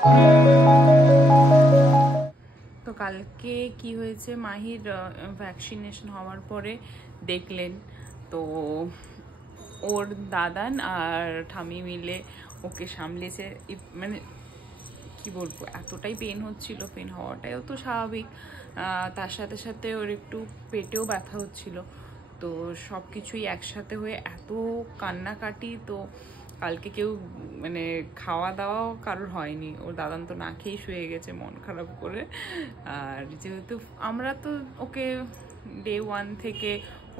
তো কালকে কি হয়েছে, মাহির ভ্যাকসিনেশন হওয়ার পরে দেখলেন তো ওর দাদান আর ঠামি মিলে ওকে সামলেছে। মানে কি বলবো, এতটাই পেন হচ্ছিল, পেন হওয়াটাও তো স্বাভাবিক, তার সাথে সাথে ওর একটু পেটেও ব্যথা হচ্ছিল। তো সব কিছুই একসাথে হয়ে এত কান্নাকাটি, তো কালকে কেউ মানে খাওয়া দাওয়াও কারোর হয়নি। ওর দাদান তো না খেয়েই শুয়ে গেছে মন খারাপ করে। আর যেহেতু আমরা তো ওকে ডে 1 থেকে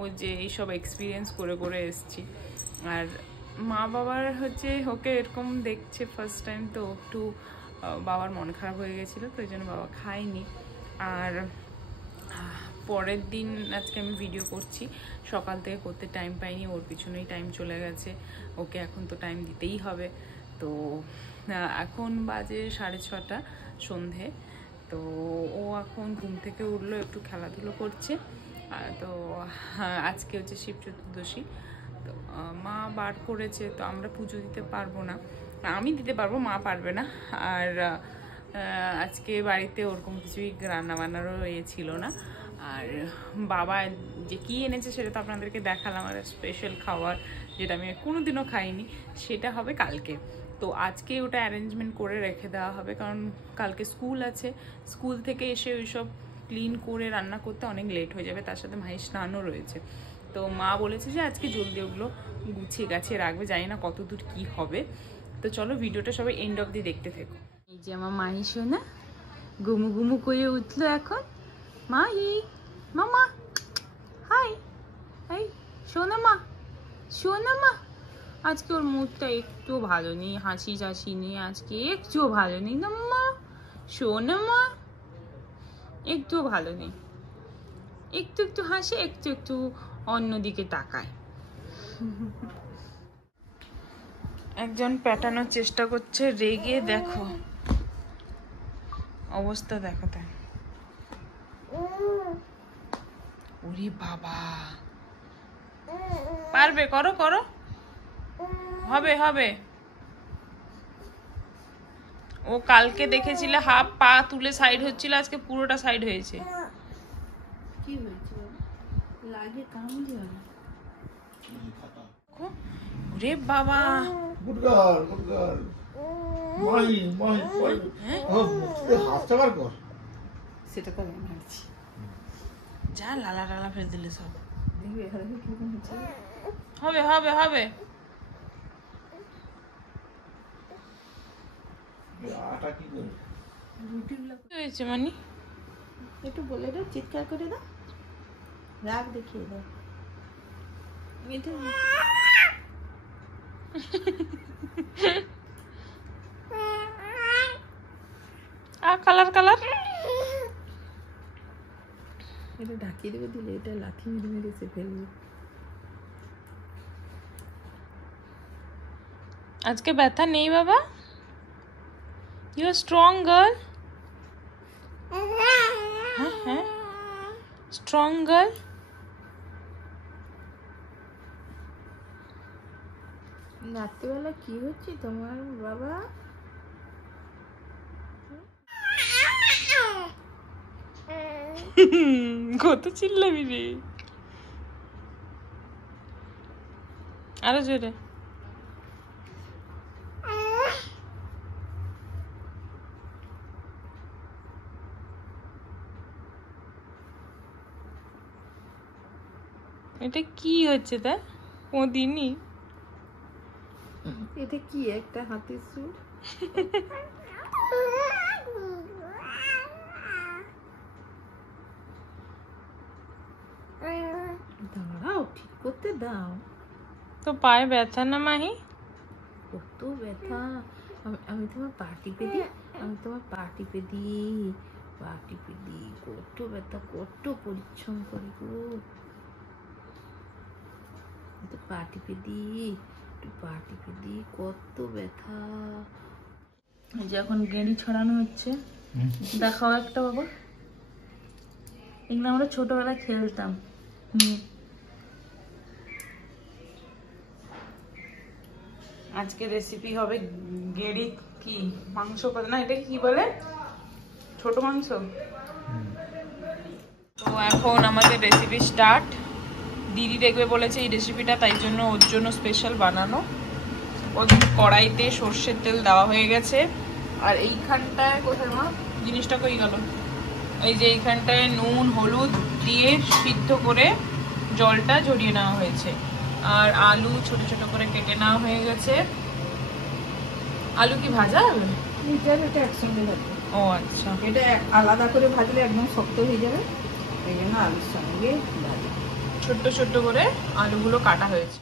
ও যে এইসব এক্সপিরিয়েন্স করে করে এসছি, আর মা বাবার হচ্ছে ওকে এরকম দেখছে ফার্স্ট টাইম, তো একটু বাবার মন খারাপ হয়ে গেছিলো, তো এই জন্য বাবা খায়নি। আর পরের দিন আজকে আমি ভিডিও করছি, সকাল থেকে করতে টাইম পাইনি, ওর পিছনেই টাইম চলে গেছে, ওকে এখন তো টাইম দিতেই হবে। তো এখন বাজে 6:30 সন্ধে। তো ও এখন ঘুম থেকে উঠলো, একটু খেলাধুলো করছে। তো আজকে হচ্ছে শিব চতুর্দশী, তো মা বার করেছে, তো আমরা পুজো দিতে পারবো না, আমি দিতে পারবো, মা পারবে না। আর আজকে বাড়িতে ওরকম কিছুই রান্নাবান্নারও ছিল না। আর বাবা যে কি এনেছে সেটা তো আপনাদেরকে দেখালাম, আর স্পেশাল খাবার যেটা আমি কোনোদিনও খাইনি সেটা হবে কালকে। তো আজকে ওটা অ্যারেঞ্জমেন্ট করে রেখে দেওয়া হবে, কারণ কালকে স্কুল আছে, স্কুল থেকে এসে ওইসব ক্লিন করে রান্না করতে অনেক লেট হয়ে যাবে, তার সাথে মায়ের স্নানও রয়েছে। তো মা বলেছে যে আজকে জলদি ওগুলো গুছিয়ে গাছিয়ে রাখবে, জানি না কত দূর কী হবে। তো চলো ভিডিওটা সবাই এন্ড অব দি দেখতে থেকো। এই যে আমার মাহি সোনা গুমু গুমু করে উঠলো এখন। মাহি, মামা, হাই, হাই, সোনা মা, সোনা মা। আজকে ওর মুডটা একটু ভালো নেই, হাসি টাসি নেই, আজকে একটুও ভালো নেই না মা, সোনা মা, একটুও ভালো নেই, একটু একটু হাসে, একটু একটু অন্যদিকে তাকায়। একজন পেটানোর চেষ্টা করছে, রেগে দেখো অবস্থা, দেখো তাই। ওরে বাবা, পারবে, করো করো, হবে হবে। ও কালকে দেখেছিলে হাফ পা তুলে সাইড হচ্ছিল, আজকে পুরোটা সাইড হয়েছে। কি হয়েছে লাগে কাম দিয়ে? ওরে বাবা, গুড গার্ল, গুড গার্ল। মাই মাই মাই, হাত চাকার কর। সেটা তো আমি মারছি। যা লালা টালা ফেলে দিলে সব। দেখবে এখানে কি হচ্ছে? হবে হবে হবে। আটা কি করে? রুটিগুলো কি হয়েছে মানে? একটু বলে দাও, চিৎকার করে দাও, রাগ দেখিয়ে দাও। এটা কালার কালার। এটা ঢাকিয়ে দেবে, দিলে এটা লাথি মেরে মেরে সে ফেলবে। আজকে ব্যথা নেই বাবা, ইউ আর স্ট্রং গার্ল। হ্যাঁ হ্যাঁ, স্ট্রং গার্ল। রাত্রিবেলা কি হচ্ছে তোমার বাবা? কত চিল্লাবি রে, আরো জোরে। এটা কি হচ্ছে তা কোনদিনই? এটা কি একটা হাতের সুর? দাঁড়াও, ঠিক করতে দাও। তো পায়ে ব্যথা না মাহি? কত ব্যথা। আমি তোমার পা টিপে দিই, আমি তোমার পা টিপে দিই, পা টিপে দিই। কত ব্যথা, কত পরিশ্রম করি গো। পা টিপে দিই, একটু পা টিপে দিই, কত ব্যথা। যে এখন গেঁড়ি ছড়ানো হচ্ছে, দেখাও একটা বাবা। এগুলো আমরা ছোটবেলায় খেলতাম। আজকে রেসিপি হবে গেড়ি কি মাংস না, এটা কি বলে, ছোট মাংস। তো এখন আমাদের রেসিপি স্টার্ট। দিদি দেখবে বলেছে এই রেসিপিটা, তাই জন্য ওর জন্য স্পেশাল বানানো। ওদের কড়াইতে সর্ষের তেল দেওয়া হয়ে গেছে। আর এইখানটায় কোথায় মা জিনিসটা কই গেল, এই যে এইখানটায় নুন হলুদ দিয়ে সিদ্ধ করে জলটা ঝরিয়ে নেওয়া হয়েছে। আর আলু ছোট ছোট করে কেটে নেওয়া হয়ে গেছে। আলু কি ভাজা হবে? এটা একসঙ্গে ভাজবে। ও আচ্ছা, এটা আলাদা করে ভাজলে একদম শক্ত হয়ে যাবে, এই জন্য আলুর সঙ্গে ভাজা। ছোট্ট ছোট্ট করে আলুগুলো কাটা হয়েছে।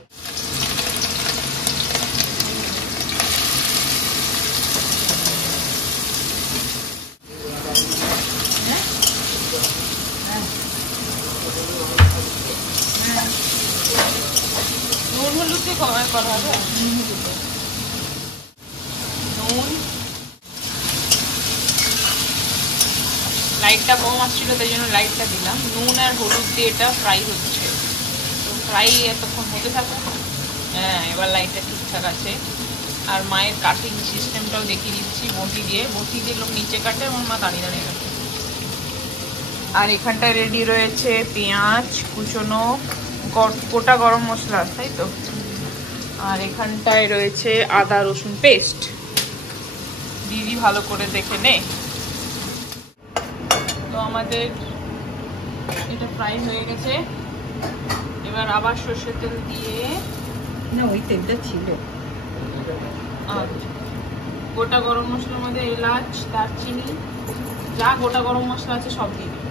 নুন হলুদ দিয়ে করা হবে। নুন, লাইটটা কম আসছিল তাই জন্য লাইটটা দিলাম। নুন আর হলুদ দিয়ে এটা ফ্রাই হচ্ছে, তো ফ্রাই এতক্ষণ হতে থাকো। হ্যাঁ, এবার লাইটটা ঠিকঠাক আছে। আর মায়ের কাটিং সিস্টেমটাও দেখিয়ে দিচ্ছি। বটি দিয়ে লোক নিচে কাটে, আমার মা দাঁড়িয়ে দাঁড়িয়ে কাটে। আর এখানটায় রেডি রয়েছে পেঁয়াজ কুচনো, গোটা গরম মশলা, তাই তো। আর এখানটায় রয়েছে আদা রসুন পেস্ট। দিদি ভালো করে দেখে নে। তো আমাদের এটা ফ্রাই হয়ে গেছে। এবার আবার সর্ষের তেল দিয়ে, না ওই তেলটা ছিল। আর গোটা গরম মশলার মধ্যে এলাচ দারচিনি যা গোটা গরম মশলা আছে সব দিয়ে দিই।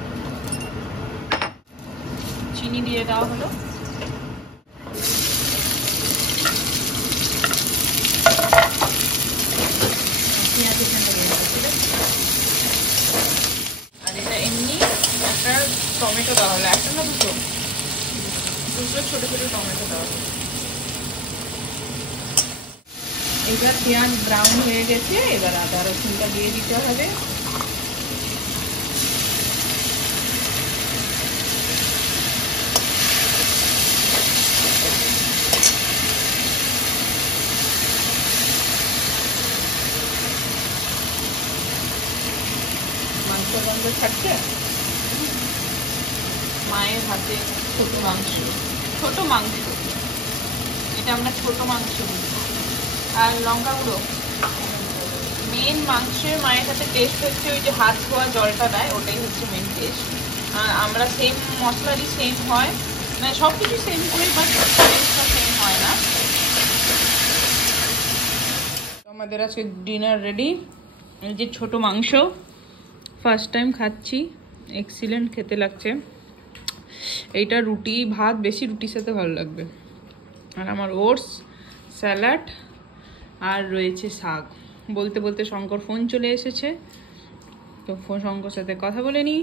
চিনি দিয়ে দেওয়া হলো। আর এটা এমনি একটা টমেটো দেওয়া হলো, একটা না দুটো ছোট ছোট টমেটো দেওয়া হলো। এবার পেঁয়াজ ব্রাউন হয়ে গেছে, এবার আদা রসুনটা দিয়ে দিতে হবে। মাংস গন্ধ থাকছে। মায়ের হাতে ছোট মাংস, এটা আমরা ছোট মাংস দিই। আর লঙ্কা গুঁড়ো, মেন মাংসের মায়ের হাতে টেস্ট হচ্ছে ওই যে হাত ধোয়া জলটা দেয়, ওটাই হচ্ছে মেন টেস্ট। আর আমরা সেম মশলারই সেম হয়, মানে সব কিছু সেম করে, বাট টেস্টটা সেম হয় না। আমাদের আজকে ডিনার রেডি। এই যে ছোট মাংস, ফার্স্ট টাইম খাচ্ছি, এক্সিলেন্ট খেতে লাগছে। এইটা রুটি ভাত, বেশি রুটির সাথে ভালো লাগবে। আর আমার ওটস, স্যালাড আর রয়েছে শাক। বলতে বলতে শঙ্কর ফোন চলে এসেছে, তো শঙ্কর সাথে কথা বলে নিই।